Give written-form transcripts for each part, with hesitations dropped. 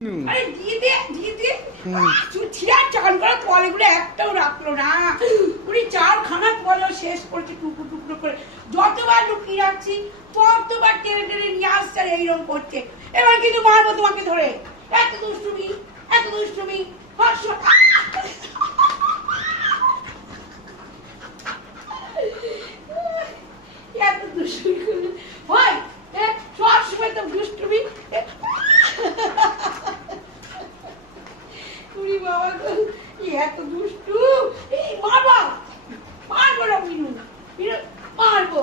আরে দিয়ে দে চুচিয়া চান করা তোয়ালেগুলো একটাও রাখলো না। উনি চারখানা তোয়ালেও শেষ করছে টুকরো টুকরো করে। যতবার লুকিয়ে রাখছি ততবার টেনে টেনে নিয়ে আসছে আর এইরকম করছে। এবার কিন্তু মারবো তোমাকে ধরে। এত দুষ্টুমি এত দুষ্টুমি। এত দুষ্টুমি হয় সব সময় তো দুষ্টুমি। বাবা এত দুষ্টু। এই মারবো মারবো না মিনু মারবো।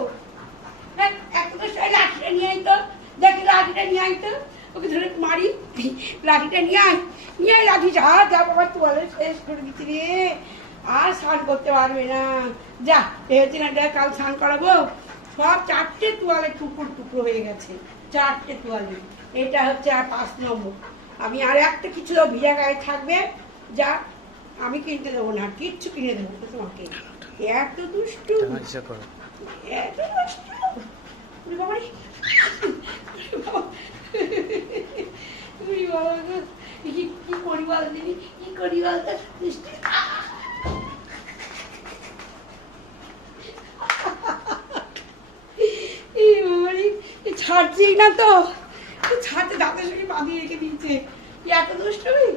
এত দুষ্টু লাঠিটা নিয়ে আইতো দেখি লাঠিটা নিয়ে আইতো ওকে ধরে মারি। লাঠিটা নিয়ে আয় লাঠি যা যা বাবা তোয়ালে শেষ করে দিচ্ছি রে। আর স্নান করতে পারবে না। যা হচ্ছে না কাল স্নান করাবো। সব 4টে তোয়ালে টুকরো টুকরো হয়ে গেছে। 4টে তোয়ালে। এটা হচ্ছে আর 5 নম্বর। আমি আর একটা কিছু ভিজা গায়ে থাকবে যা আমি কিনতে দেবো না। কিচ্ছু কিনে দেবো তোমাকে। এত দুষ্টু এত দুষ্টু বাবা কি করি বল দিদি কি করি বল দুষ্টু। ছাড়ছেই না তো ছাড়তে দাঁতের সঙ্গে বাঁধিয়ে রেখে দিয়েছে। এত দুষ্টুমি।